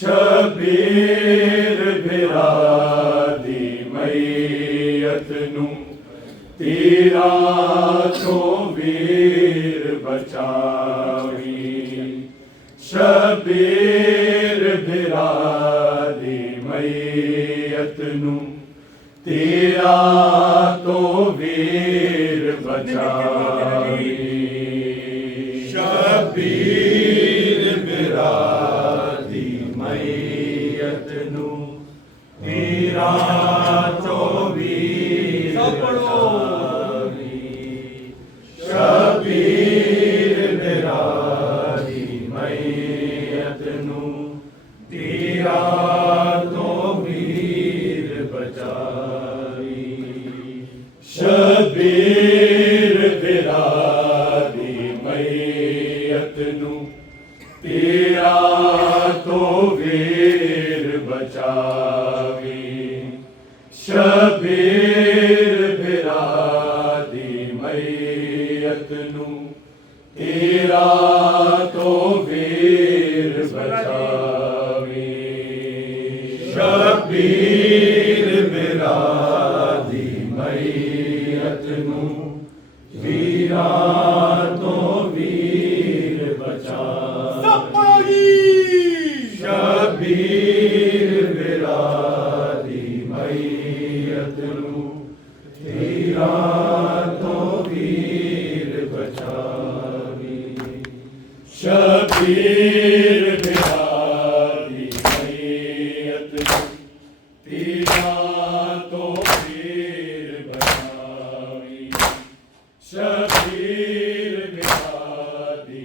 शबीर बिरादी मैयतनु तेरा तो वीर बचावी। शबीर बिरादी मैयतनु तेरा तो वीर बचावी। शबीर बिरादी मैयतनु तेरा तो वीर बचावी। शबीर बिरादी मैयतनु तेरा तो वीर बचावी। शबीर बिरादी मैयतनु तेरा तो वीर बचावी। शबीर बिरादी मैयतनु तेरा तो वीर बचावी। शबीर बिरादी मैयतनु तेरा तो वीर बचावी। शबीर बिरादी मैयतनु तेरा तो वीर बचावी। शबीर बिरादी मैयतनु तेरा तो वीर बचावी। शबीर बिरादी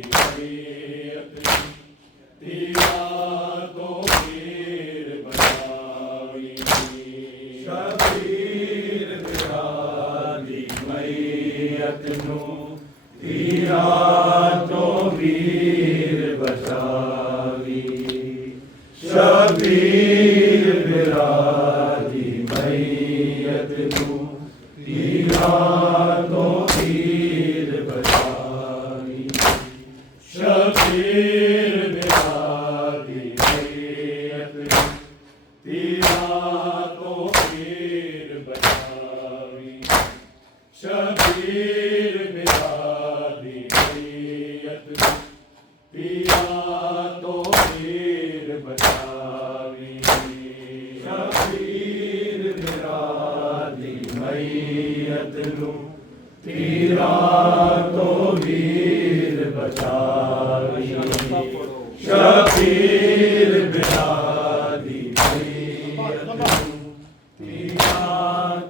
शबीर बचावी शबीर बिरादी मैयत नू तीरा तो पीर बचावी शबीर बिरादी मैयत नू तीरा तो पीर बचावी शबीर बिरादी मैयत नू तीरा तो पीर बचावी शबीर बिरादी मैयत नू तीरा तो वीर बचावी शबीर बिरादी मैयत नू तीरा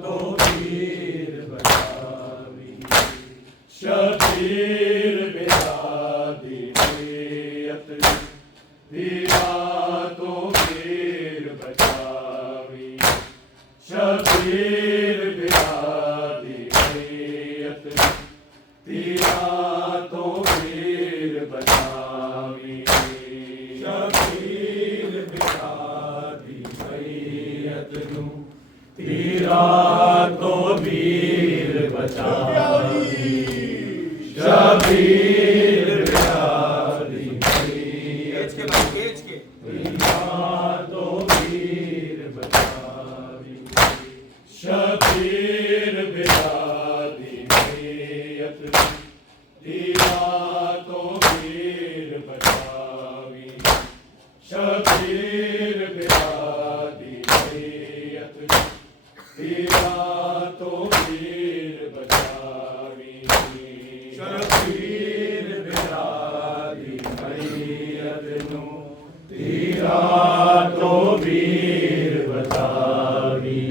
तो वीर बचावी शबीर बिरादी मैयत नू तीरा तो वीर बचावी शबीर बिरादी मैयत नू तीरा तो वीर बचावी शबीर बिरादी मैयत नू तीरा तो वीर बचावी शबीर बिरादी मैयत नू तीरा तो वीर बचावी शबीर बिरादी मैयत नू तीरा तो वीर बचावी शबीर बिरादी मैयत नू तीरा तो वीर बचावी शबीर बिरादी मैयत नू तीरा तो वीर बचावी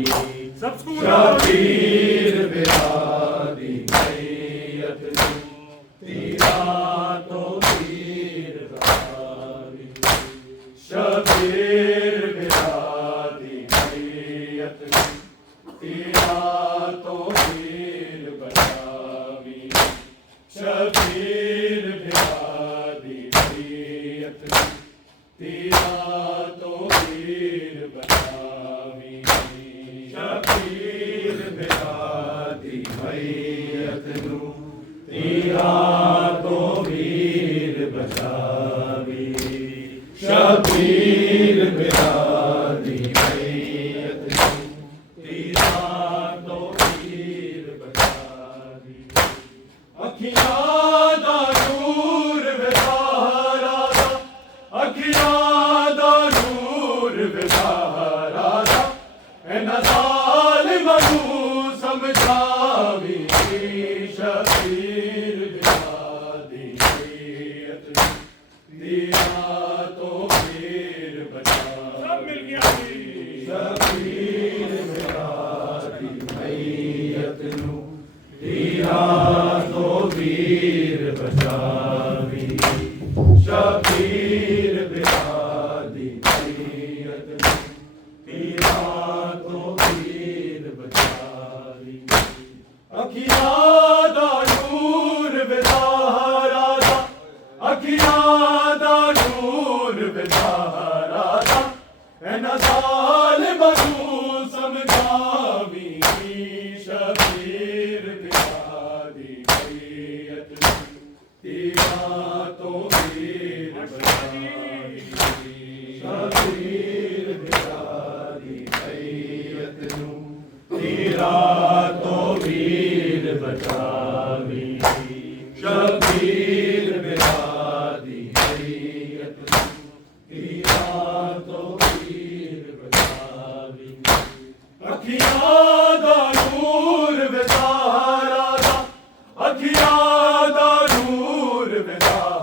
शबीर बिरादी मैयत नू तीरा तो वीर बचावी शबीर बिरादी मैयत नू तीरा तो वीर बचावी शबीर बिरादी मैयत नू तीरा तो वीर बचावी शबीर बिरादी मैयत नू तीरा तो वीर बचावी शबीर बिरादी मैयत नू तीरा तो वीर बचावी अखियां दा नूर विसारा दा अखियां दा नूर विसारा दा एना ज़ालिमां नू समझावी शबीर बिरादी मैयत नू तीरा तो वीर बचावी शबीर बिरादी मैयत नू तीरा तो वीर बचावी शबीर बिरादी मैयत नू तीरा तो वीर बचावी अखियां दा नूर विसारा दा अखियां दा नूर विसारा दा एना ज़ालिमां नू समझावी शबीर बिरादी मैयत नू तीरा तो वीर बचावी शबीर बिरादी मैयत नू तीरा तो वीर बचावी शबीर बिरादी मैयत नू तीरा तो वीर बचावी अखियां दा नूर विसारा दा अखियां दा नूर विसारा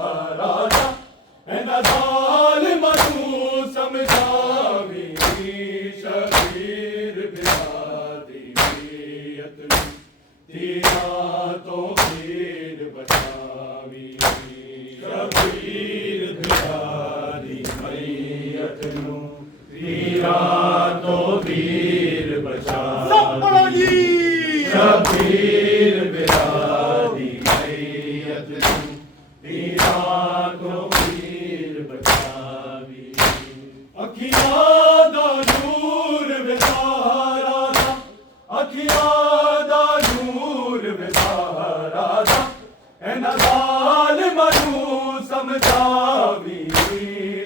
समझावी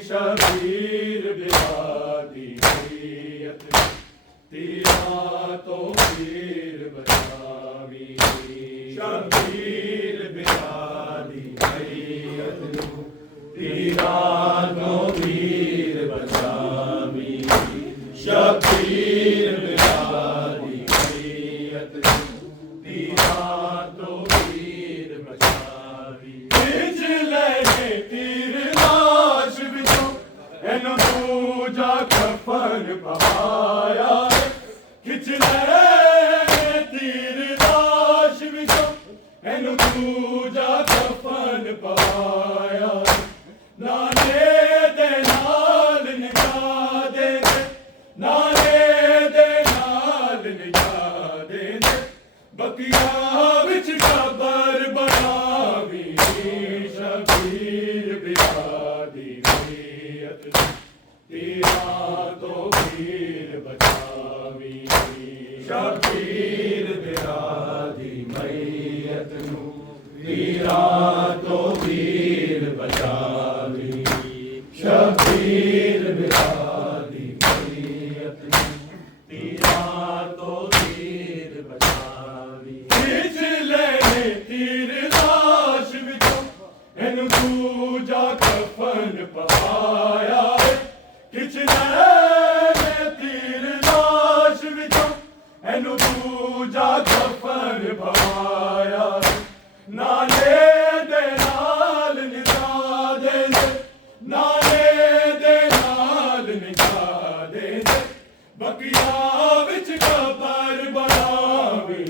शबीर बिहारी मैयत तेरा तो पीर बचावी शबीर बिहारी मैयत तेरा तो पीर बचावी शबीर बिहारी मैयत तेरा तो पीर बचावी तीर लाश बिचो एनो दूजा कफन पवाया खिच ले तीर लाश बिचो एनो दूजा कफन पवाया नाने दे नाल निगाह दे नाने दे नाल निगाह दे बकिया विच कबर बनावी शबीर बिहारी मैयत तेरा तो पीर बचावी शबीर बिहारी मैयत तेरा तो पीर बचावी शबीर बिहारी मैयत तेरा तो पीर बचावी खिच ले तीर लाश विचों एनु दूजा कफन पवाया खिच ले तीर लाश विचों एनु दूजा कफन पवाया नाले दे नाल निगाह दे नाले दे नाल निगाह दे बकिया विच कबर बनावी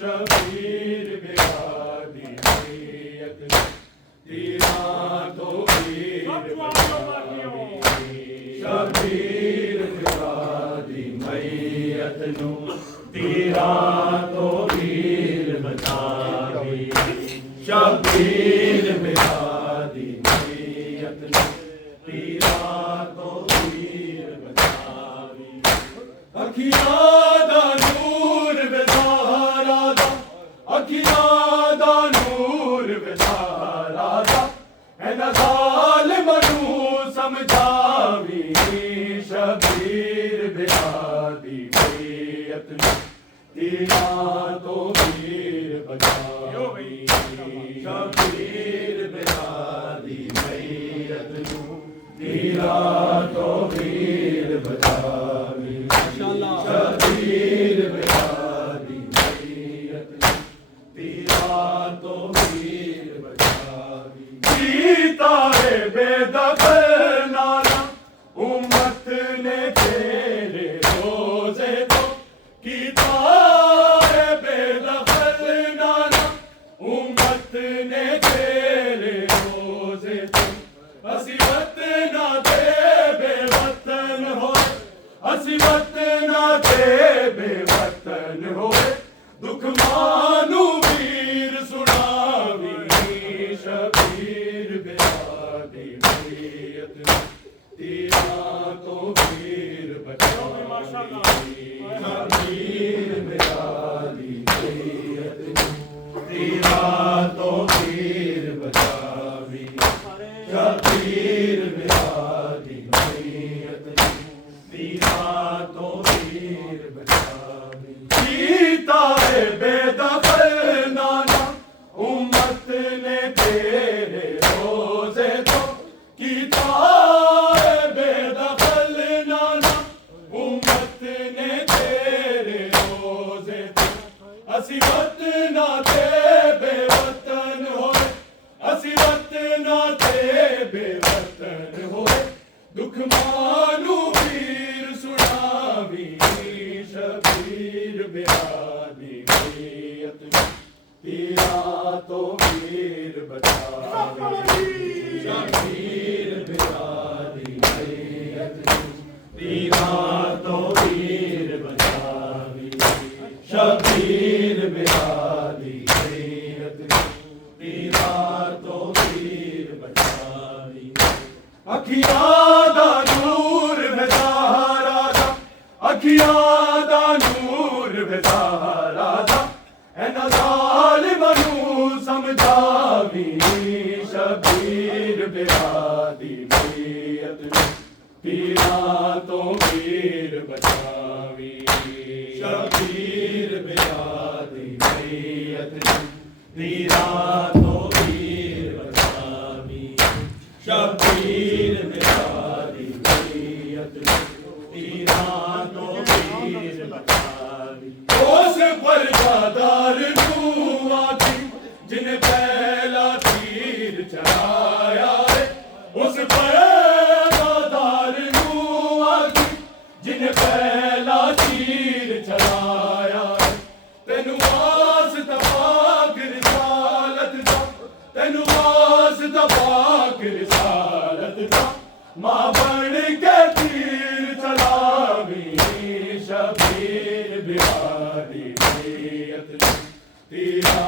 शबीर बिहारी मैयत तेरा तो पीर बचावी शबीर बिहारी मैयत तेरा तो पीर बचावी शबीर बिहारी मैयत तेरा तो पीर बचावी अखियां दा नूर बेसहारा दा अखियां दा नूर बेसहारा दा एना ज़ालिम नू समझावी शबीर बिहारी मैयत तेरा तो पीर बचावी शबीर बिहारी मैयत तेरा तो पीर बचावी शबीर बिहारी मैयत तेरा तो पीर बचावी जीता है बेदखल नाना उम्मत ने तेरे रोज़े तो कीता है बेदखल नाना उम्मत ने तेरे रोज़े तो असी वतना दे बेवतन हो असी वतना दे बेवतन होए दुख मानू वीर सुनावी शबीर बिहारी मैयत तेरा तो पीर बचावी शबीर बिहारी मैयत तेरा तो पीर बचावी शबीर बिहारी मैयत तेरा तो पीर बचावी जीता है बेदखल नाना उम्मत ने तेरे रोज़े तो कीता है बेदखल नाना उम्मत ने तेरे रोज़े तो असी वतना ते बेवतन होए असी वतना ते बेवतन होए दुख मानू वीर सुनावी शबीर बिहारी मैयत तेरा तो पीर बचावी शबीर बिहारी मैयत तेरा तो पीर बचावी शबीर बिहारी मैयत तेरा तो पीर बचावी अखियां दा नूर बेसहारा दा अखियां दा नूर बेसहारा दा एना ज़ालिम नू समझावी शबीर बिरादी मैयत पीरा तो पीर बचावी शबीर बिरादी मैयत पीरा तो पीर बचावी शबीर बिरादी मैयत पीरा तो पीर बचावी उस पर जादार आती जिन्हें पहला तीर चलाया उस पर जादार आती जिन्हें पहला तीर चलाया तेनु आस तबाक रिसालत दा तेनु आस तबाक रिसालत दा मां बन के तीर चलावी शबीर बिरादी मैयत पीरा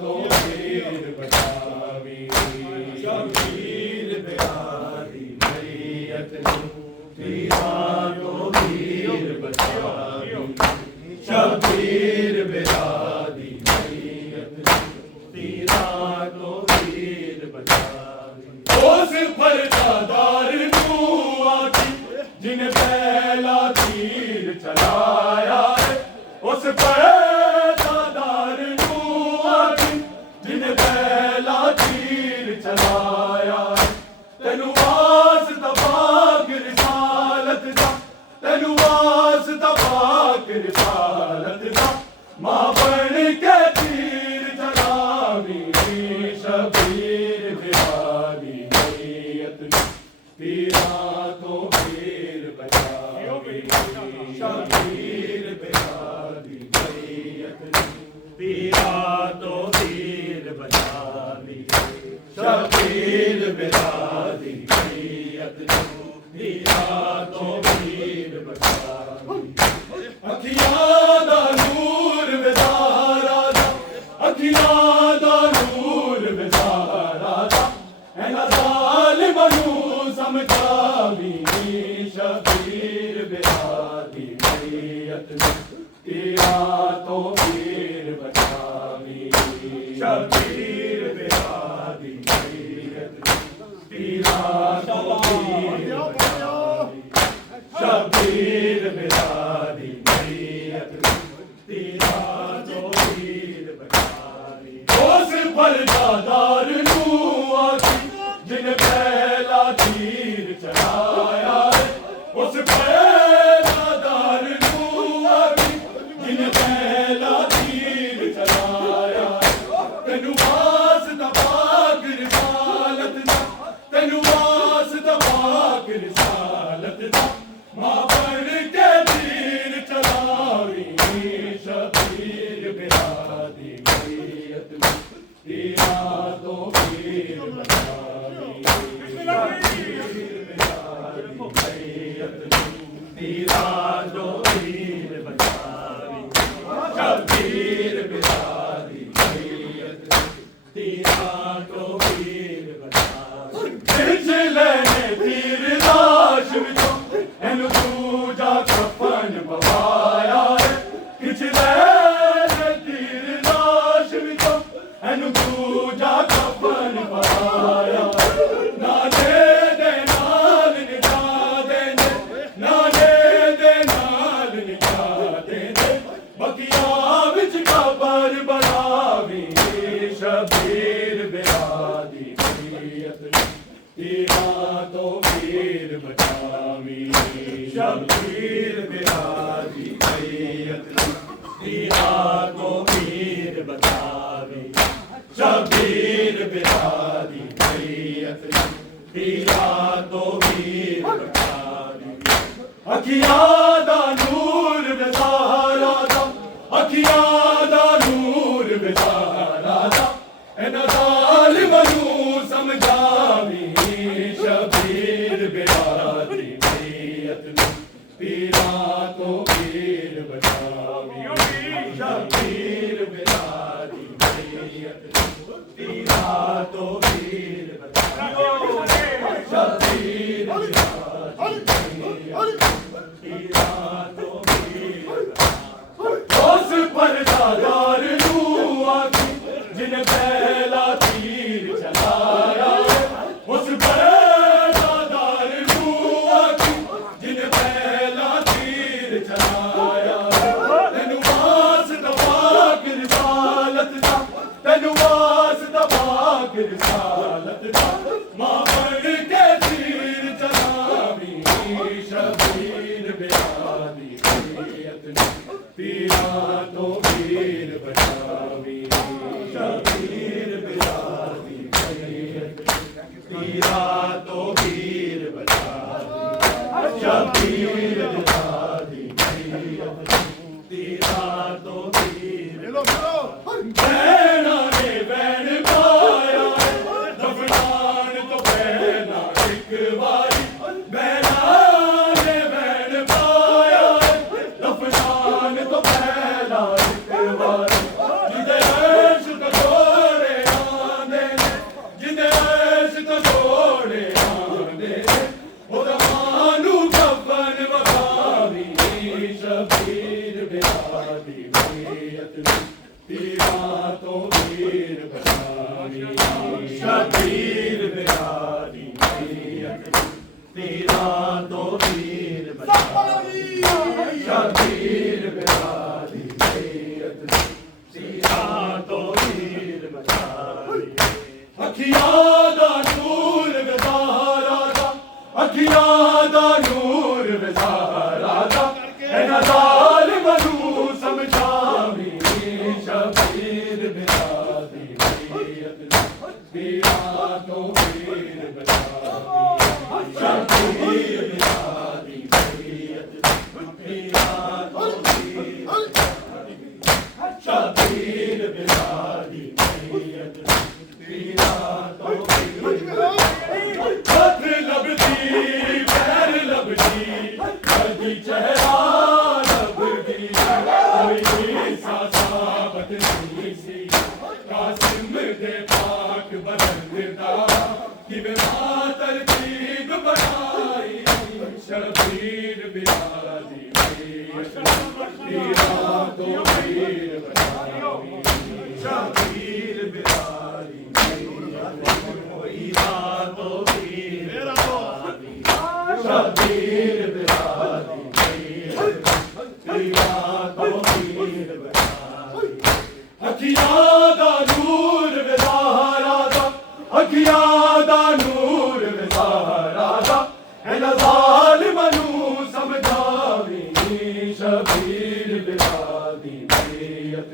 तो पीर बचावी शबीर बिरादी मैयत पीरा तो पीर बचावी शबीर बिरादी मैयत पीरा तो पीर बचावी उस पर जादार आती जिन्हें पहला तीर चलाया उस पर जादार आती जिन्हें पहला तीर चलाया तेनु आस तबाक रिसालत दा तेनु आस तबाक रिसालत दा मां बन के तीर चलावी शबीर बिरादी मैयत पीरा तो पीर बचावी शबीर बिरादी मैयत पीरा तो पीर बचावी शबीर बिरादी मैयत पीरा तो पीर बचावी अखियां दा नूर विदारा दा अखियां दा नूर विदारा दा ऐना ज़ालिमां नूं समझावी शबीर बिरादी मैयत पीरा तो पीर बचावी शबीर बिरादी मैयत पीरा तो पीर बचावी शबीर बिरादी मैयत पीरा तो पीर बचावी उस पर जादार आती जिन्हें पहला तीर चलाया उस पर जादार आती जिन्हें पहला तीर चलाया तेनु आस तबाक रिसालत दा तेनु आस तबाक रिसालत दा मां बन के तीर चलावी शबीर बिरादी मैयत पीरा तो पीर बचावी शबीर बिरादी मैयत पीरा तो पीर बचावी शबीर बिरादी मैयत पीरा तो पीर बचावी खिच लेने तीर लाश विचों एनु दूजा कफन पवाया खिच लेने तीर लाश विचों एनु दूजा कफन पवाया नाले दे नाल निजा देंदे नाले दे नाल निजा देंदे बकिया विच कबर बनावी शबीर बिरादी मैयत पीरा तो पीर बचावी शबीर बिरादी मैयत पीरा तो पीर बचावी शबीर बिरादी मैयत पीरा तो पीर बचावी अखियां दा नूर विदारा दा अखियां दा नूर विदारा दा ऐना ज़ालिमां नूं समझावी शबीर बिरादी मैयत पीरा तो पीर बचावी शबीर बिरादी मैयत पीरा तो पीर बचावी शबीर बिरादी पीरा तो पीर बचावी उस पर जादार आती जिन्हें पहला तीर चलाया मां बन के तीर चलावी शबीर बिरादी मैयत पीरा तो पीर बचावी शबीर बिरादी मैयत पीरा तो पीर बचावी शबीर बिरादी मैयत पीरा तो पीर बहना ने बैन पाया दफनान तो बहना एक बारी बहना ने बैन पाया दफनान तो बहना एक बारी जिदे अर्श तो छोड़े आंदे जिदे अर्श तो छोड़े आंदे ओदा मानू कफन वखावी शबीर बिरादी मैयत पीरा तो पीर बचावी शबीर बिरादी मैयत पीरा तो पीर बचावी शबीर बिरादी मैयत पीरा तो पीर बचावी अखियां दा नूर विज़ारा दा अखियां दा नूर विज़ारा दा एना ज़ालिम नू समझावी शबीर बिरादी मैयत पीरा तो पीर बचावी शबीर बिरादी मैयत पीरा तो पीर बचावी शबीर बिरादी मैयत पीरा तो पीर हाथ लबदी पैर लबदी कदी चेहरा लबदी कासिम दे पाक बदलदा कि मातर तीब बनाई शबीर बिरादी मैयत पीरा तो पीर बचावी शबीर बिरादी मैयत पीरा तो पीर बचावी शबीर बिरादी मैयत पीरा तो पीर बचावी अखियां दा नूर विज़ारा दा अखियां दा नूर विज़ारा दा एना ज़ालिम नू समझावी शबीर बिरादी मैयत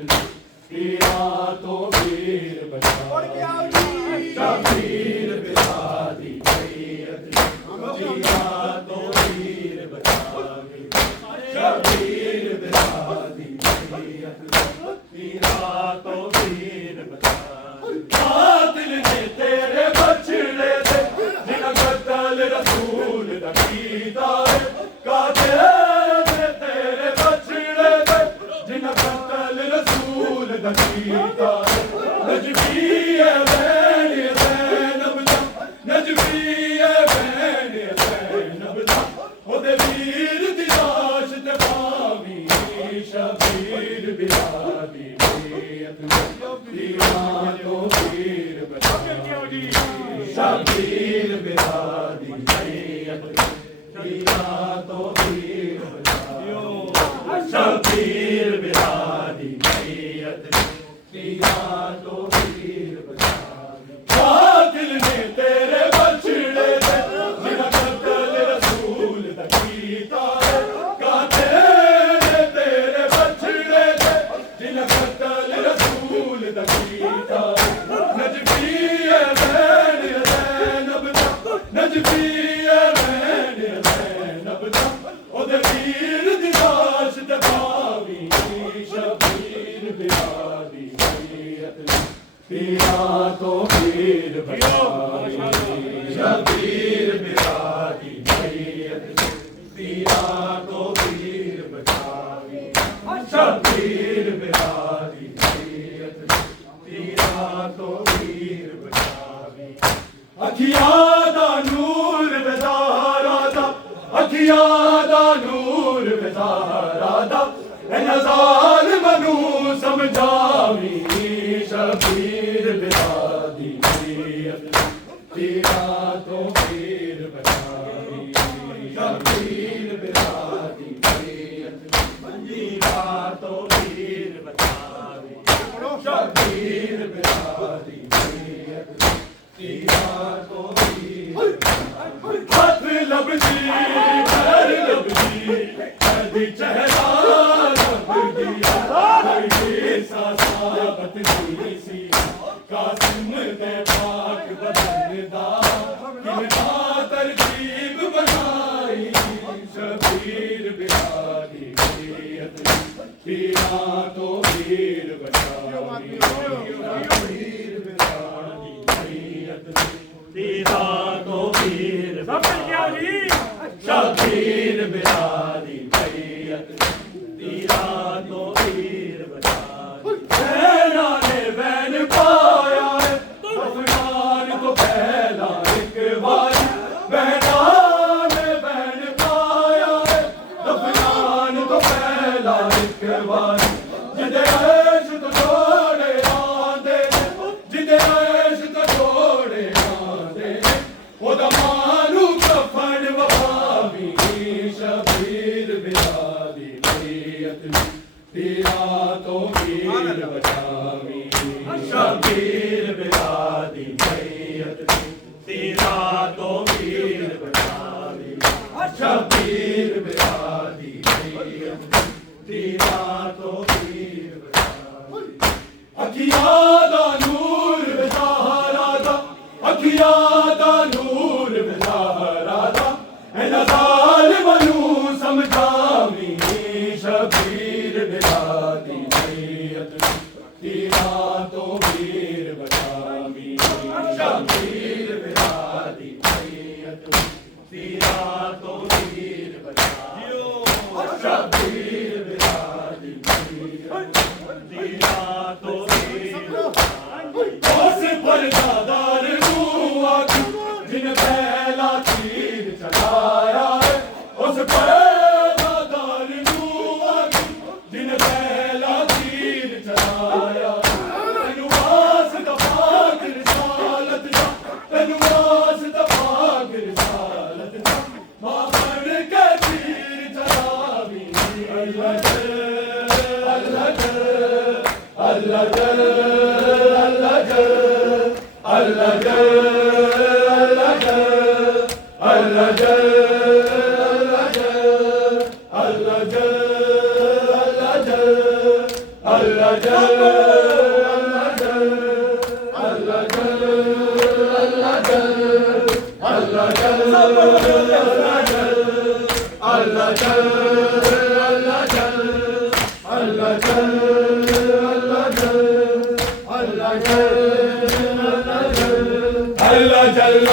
पीरा तो पीर बचावी शबीर बिरादी मैयत पीरा तो पीर बचावी शबीर बिरादी मैयत पीरा तो पीर बचावी कातिल ने तेरे बछड़े दे जिन्हां कत्ल रसूल दा कीता है कातिल ने तेरे बछड़े दे जिन्हां कत्ल रसूल दा कीता है नजबी है बैन ज़ैनब दा नजबी है बैन ज़ैनब दा ओदे वीर दी लाश ते पावी शबीर बिरादी मैयत पीरा तो पीर बचावी शबीर बिरादी मैयत पीरा तो पीर बचावी शबीर बिरादी मैयत पीरा तो पीर बचावी कातिल ने तेरे बछड़े दे जिन्हां कत्ल रसूल दा कीता है कातिल ने तेरे बछड़े दे जिन्हां कत्ल रसूल दा कीता है नजबी है बैन ज़ैनब दा नजबी है बैन ज़ैनब दा ओदे वीर दी लाश ते पावी शबीर बिरादी मैयत पीरा तो पीर बचावी शबीर बिरादी मैयत पीरा तो पीर बचावी शबीर बिरादी मैयत पीरा तो पीर बचावी अखियां दा नूर विज़ारा दा अखियां दा नूर विज़ारा दा एना ज़ालिम नू समझावी शबीर बिरादी मैयत पीरा तो पीर बचावी शबीर बिरादी मैयत पीरा तो पीर बचावी शबीर बिरादी मैयत पीरा तो तरतीब बनाई शबीर बिरादी मैयत पीरा तो वीर बचावी शबीर बिरादी मैयत पीरा तो वीर बचावी शबीर बिरादी मैयत पीरा तो वीर बचावी बहना ने बहन पाया अफगान को पहला एक बार बहना ने बहन पाया अफगान को पहला एक बार जिदे ऐश तो छोड़े आंदे जिदे ऐश तो छोड़े आंदे वो दमानू कफन वफावी शबीर बिरादी मैयत पीरा तो वीर बचावी शबीर बिरादी मैयत पीरा तो वीर बचावी शबीर बिरादी मैयत पीरा तो वीर बचावी अखियां दा नूर बिज़ाहरा दा अखियां दा नूर बिज़ाहरा दा इन्हां ज़ालिमां नूं समझावी शबीर बिरादी मैयत पीरा तो वीर बचावी शबीर बिरादी मैयत पीरा तो वीर बचावी शबीर बिरादी मैयत पीरा तो वीर बचावी उस पर्दादार मुआ जिन पहला तीर चलाया है उस पर्दादार मुआ जिन पहला तीर चलाया तेनु वास्ता पाक रिसालत दा तेनु वास्ता पाक रिसालत दा मां बन के तीर चलावी अल्लाह अल्लाह अल्लाह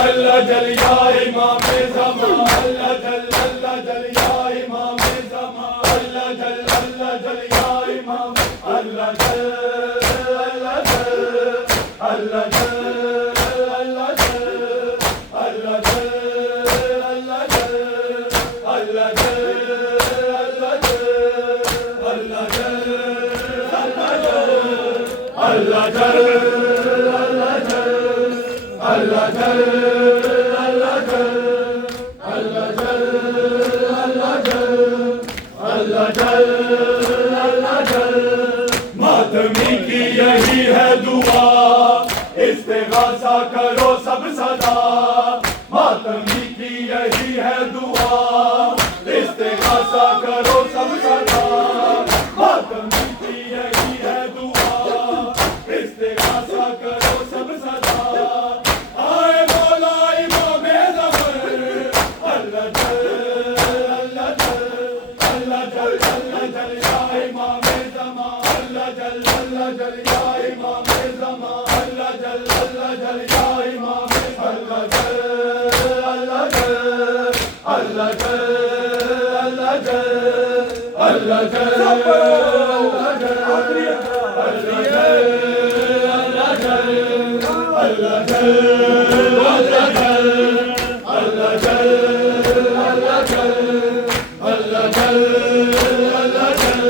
अल्लाह जल या इमाम ज़मा अल्लाह जल या इमाम ज़मा अल्लाह जल या इमाम अल्लाह जल अल्लाह जल अल्लाह जल अल्लाह जल अल्लाह जल अल्लाह जल अल्लाह जल अल्लाह जल अल्लाह जल मातमी की यही है दुआ इस्तिग़ासा करो सब सदा मातमी की यही है दुआ इस्तिग़ासा करो सब सदा मातमी की यही है दुआ इस्तिग़ासा करो सब सदा आए मौला इमाम ज़फ़र अल्लाह जल अल्लाह जल अल्लाह जल या इमाम ज़मा अल्लाह जल या इमाम ज़मा अल्लाह जल या इमाम अल्लाह जल अल्लाह जल अल्लाह जल अल्लाह जल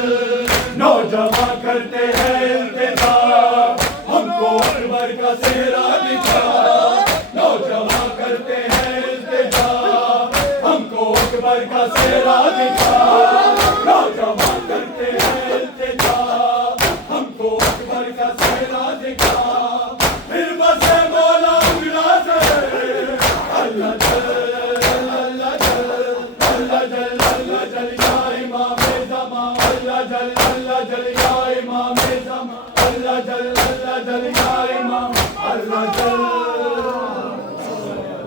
नौजवान करते हैं इंतजार हमको अकबर का सेहरा दिखा नौजवान करते हैं इंतजार हमको अकबर का सेहरा दिखा